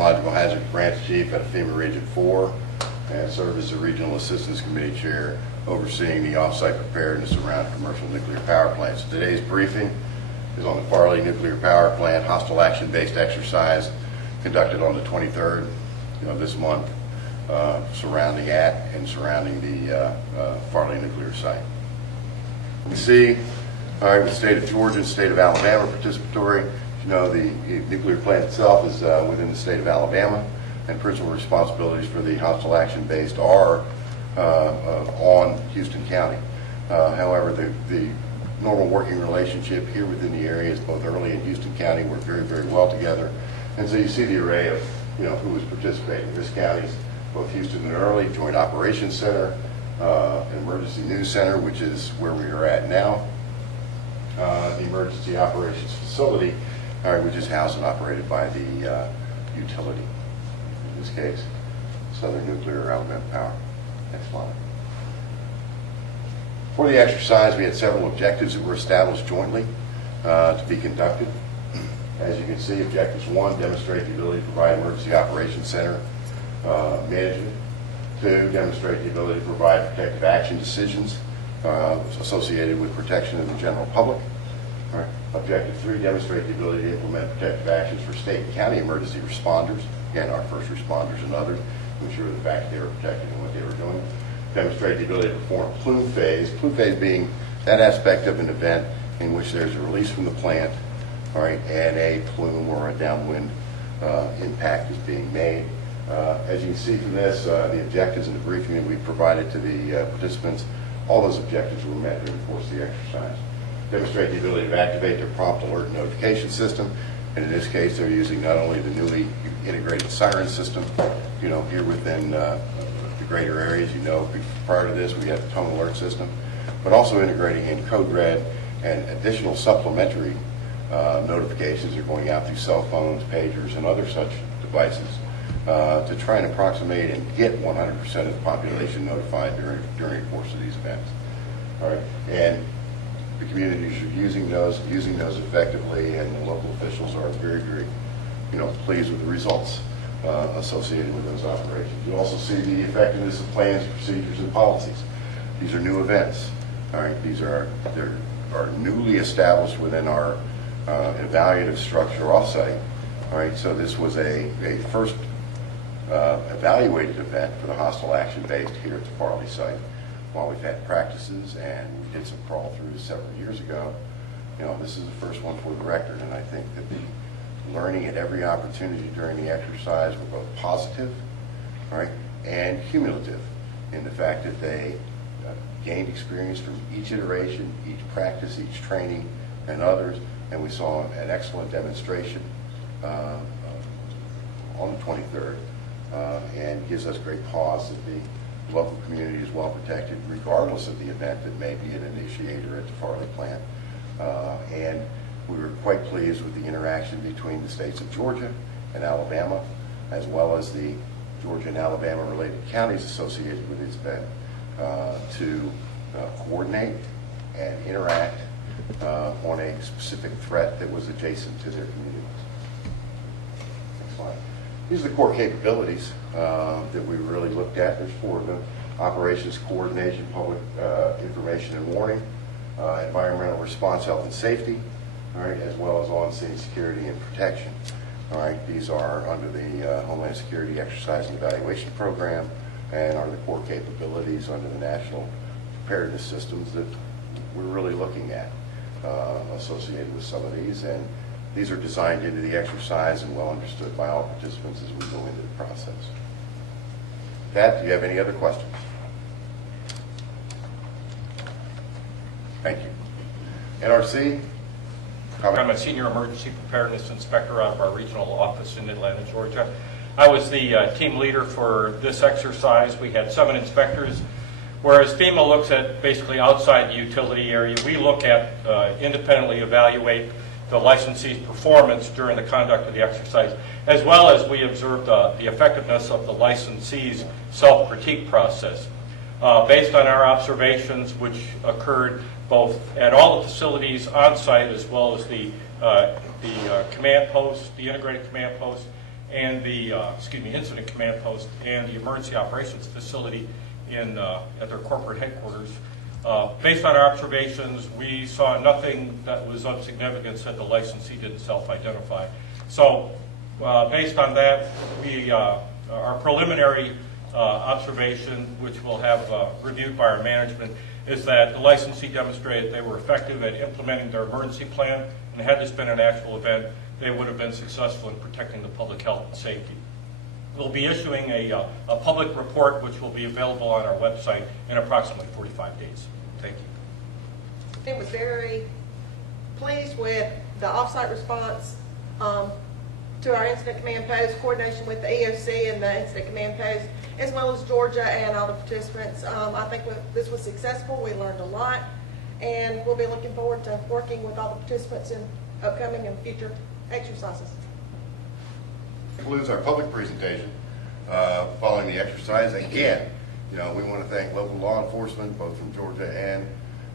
Technological Hazard Branch Chief at FEMA Region 4 and serve as the Regional Assistance Committee Chair overseeing the off-site preparedness around commercial nuclear power plants. Today's briefing is on the Farley Nuclear Power Plant hostile action-based exercise conducted on the 23rd of this month surrounding the Farley nuclear site. You see, the state of Georgia and state of Alabama participatory. You know, the nuclear plant itself is within the state of Alabama, and principal responsibilities for the hostile action based are on Houston County. However, the normal working relationship here within the area is both Early and Houston County work very, very well together. And so you see the array of who is participating. This county's both Houston and Early, Joint Operations Center, Emergency News Center, which is where we are at now, the Emergency Operations Facility, which is housed and operated by the utility, in this case, Southern Nuclear Alabama Power. Next slide. For the exercise, we had several objectives that were established jointly to be conducted. As you can see, objectives 1, demonstrate the ability to provide Emergency Operations Center management. 2, demonstrate the ability to provide protective action decisions associated with protection of the general public. Right. Objective 3, demonstrate the ability to implement protective actions for state and county emergency responders, again, our first responders and others, to ensure the fact they were protected and what they were doing. Demonstrate the ability to perform plume phase being that aspect of an event in which there's a release from the plant, all right, and a plume or a downwind impact is being made. As you can see from this, the objectives and the briefing that we provided to the participants, all those objectives were met during the course of the exercise. Demonstrate the ability to activate their prompt alert and notification system, and in this case, they're using not only the newly integrated siren system, here within the greater areas. Prior to this, we had the tone alert system, but also integrating in code red and additional supplementary notifications are going out through cell phones, pagers, and other such devices to try and approximate and get 100% of the population notified during the course of these events. All right, and the communities are using those effectively, and the local officials are very, very, pleased with the results associated with those operations. You also see the effectiveness of plans, procedures, and policies. These are new events. All right, they're newly established within our evaluative structure offsite. All right, so this was a first evaluated event for the hostile action based here at the Farley site. While we've had practices and we did some crawl throughs several years ago, this is the first one for the record, and I think that the learning at every opportunity during the exercise were both positive, right, and cumulative in the fact that they gained experience from each iteration, each practice, each training, and others, and we saw an excellent demonstration on the 23rd, and gives us great pause that the local community is well protected regardless of the event that may be an initiator at the Farley plant. And we were quite pleased with the interaction between the states of Georgia and Alabama, as well as the Georgia and Alabama related counties associated with this event to coordinate and interact on a specific threat that was adjacent to their communities. Next slide. These are the core capabilities that we really looked at. There's 4 of them: operations coordination, public information and warning, environmental response, health and safety, all right, as well as on-scene security and protection. All right, these are under the Homeland Security Exercise and Evaluation Program and are the core capabilities under the national preparedness systems that we're really looking at associated with some of these. And these are designed into the exercise and well understood by all participants as we go into the process. Pat, do you have any other questions? Thank you. NRC? I'm a senior emergency preparedness inspector out of our regional office in Atlanta, Georgia. I was the team leader for this exercise. We had 7 inspectors. Whereas FEMA looks at basically outside the utility area, we look at independently evaluate the licensee's performance during the conduct of the exercise, as well as we observe the effectiveness of the licensee's self-critique process. Based on our observations, which occurred both at all the facilities on site as well as the command post, the integrated command post, and the incident command post and the emergency operations facility at their corporate headquarters. Based on our observations, we saw nothing that was of significance that the licensee didn't self-identify. So based on that, our preliminary observation, which we'll have reviewed by our management, is that the licensee demonstrated they were effective at implementing their emergency plan, and had this been an actual event, they would have been successful in protecting the public health and safety. We'll be issuing a public report, which will be available on our website in approximately 45 days. Thank you. I was very pleased with the off-site response to our incident command post, coordination with the EOC and the incident command post, as well as Georgia and all the participants. I think this was successful. We learned a lot, and we'll be looking forward to working with all the participants in upcoming and future exercises. Concludes our public presentation. Following the exercise, again, we want to thank local law enforcement, both from Georgia and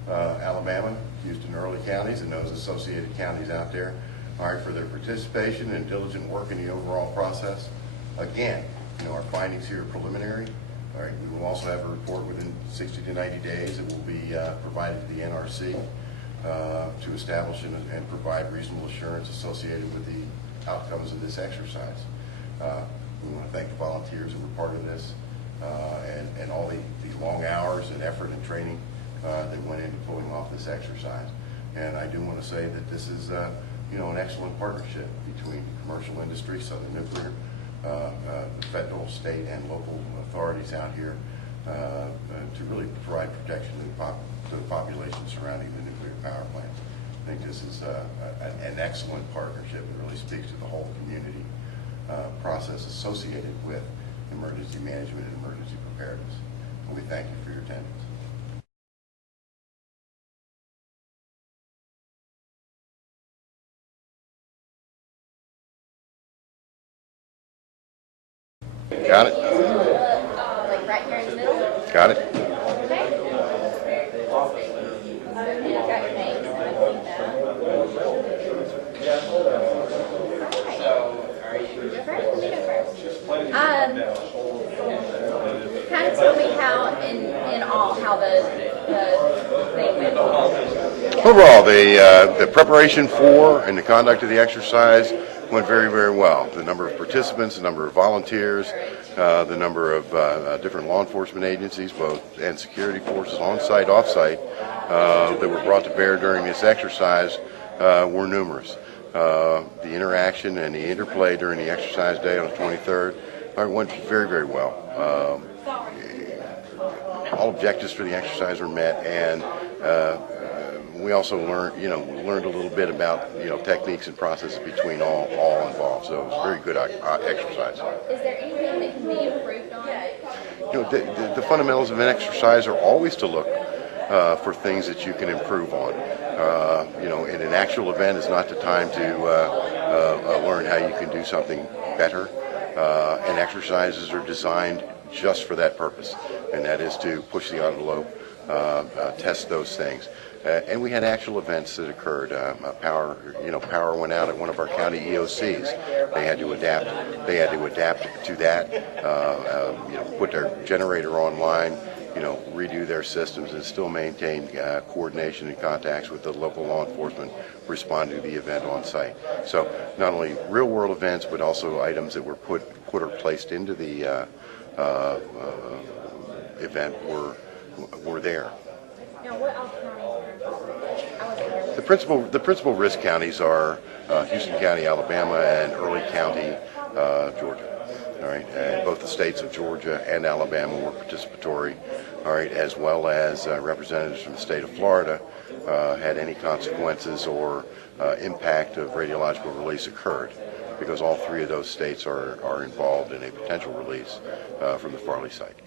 Alabama, Houston, Early counties, and those associated counties out there, all right, for their participation and diligent work in the overall process. Again, our findings here are preliminary. All right, we will also have a report within 60 to 90 days that will be provided to the NRC to establish and provide reasonable assurance associated with the outcomes of this exercise. We want to thank the volunteers who were part of this and all the long hours and effort and training that went into pulling off this exercise. And I do want to say that this is an excellent partnership between the commercial industry, Southern Nuclear, federal, state, and local authorities out here to really provide protection to the population surrounding the nuclear power plant. I think this is an excellent partnership that really speaks to the whole community process associated with emergency management and emergency preparedness. And we thank you for your attendance. Got it? Like right here in the middle? Got it? Okay. And I've got your name. I see that. You go first? Let me go first. Kind of tell me how, in all, how the thing went. Overall, the preparation for and the conduct of the exercise went very, very well. The number of participants, the number of volunteers, the number of different law enforcement agencies, both and security forces on-site, off-site, that were brought to bear during this exercise were numerous. The interaction and the interplay during the exercise day on the 23rd went very, very well. All objectives for the exercise were met, and we also learned a little bit about techniques and processes between all involved. So it was a very good exercise. Is there anything that can be improved on? The fundamentals of an exercise are always to look for things that you can improve on. In an actual event is not the time to learn how you can do something better. And exercises are designed just for that purpose, and that is to push the envelope, test those things. And we had actual events that occurred. Power went out at one of our county EOCs. They had to adapt. They had to adapt to that. Put their generator online. Redo their systems and still maintain coordination and contacts with the local law enforcement responding to the event on site. So not only real-world events, but also items that were put or placed into the event were there. Now, what else counties? The principal risk counties are Houston County, Alabama, and Early County, Georgia. All right, and both the states of Georgia and Alabama were participatory. All right, as well as representatives from the state of Florida had any consequences or impact of radiological release occurred, because all three of those states are involved in a potential release from the Farley site.